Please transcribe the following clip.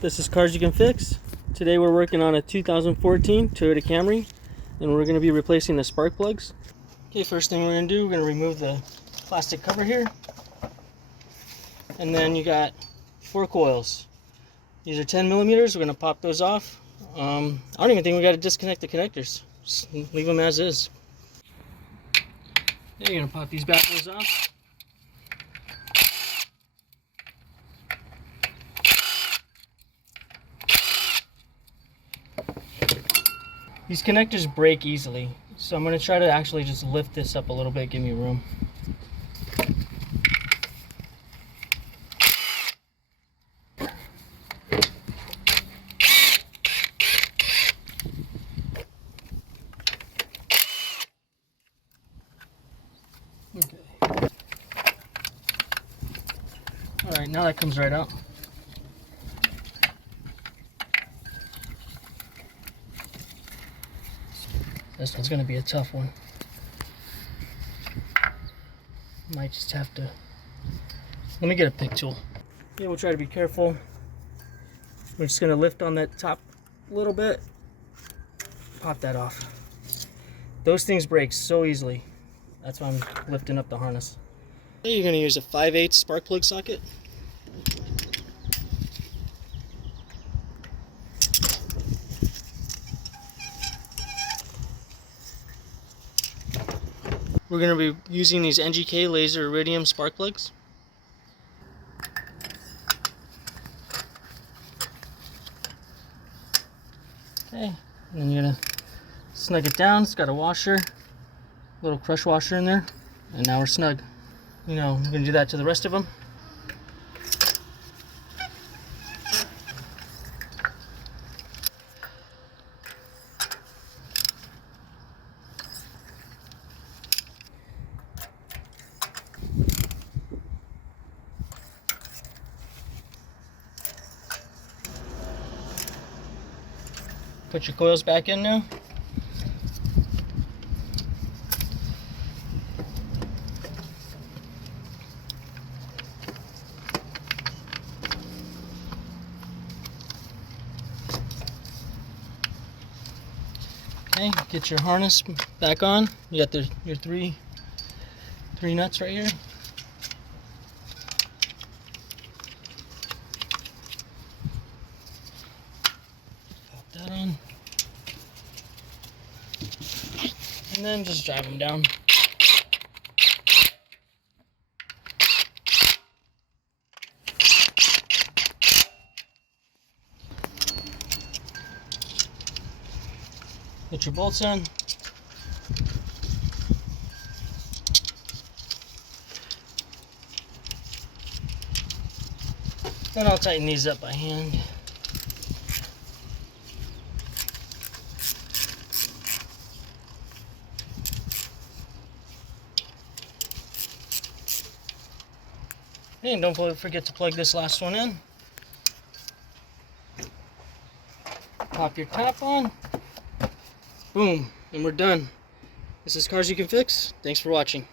This is Cars You Can Fix. Today we're working on a 2014 Toyota Camry, and we're going to be replacing the spark plugs. Okay, first thing we're going to do, we're going to remove the plastic cover here. And then you got 4 coils. These are 10 millimeters. We're going to pop those off. I don't even think we got to disconnect the connectors. Just leave them as is. Then you're going to pop these bad boys off. These connectors break easily, so I'm going to try to actually just lift this up a little bit, give me room. Okay. Alright, now that comes right out. This one's going to be a tough one. Might just have to... Let me get a pick tool. Yeah, we'll try to be careful. We're just going to lift on that top a little bit. Pop that off. Those things break so easily. That's why I'm lifting up the harness. You're going to use a 5/8 spark plug socket. We're going to be using these NGK laser iridium spark plugs. Okay, and then you're going to snug it down. It's got a washer, little crush washer in there, and now we're snug. You know, we're going to do that to the rest of them. Put your coils back in now. Okay, get your harness back on. You got your three nuts right here. That on, and then just drive them down. Put your bolts in. Then I'll tighten these up by hand. And don't forget to plug this last one in. Pop your top on. Boom, and we're done. This is Cars You Can Fix. Thanks for watching.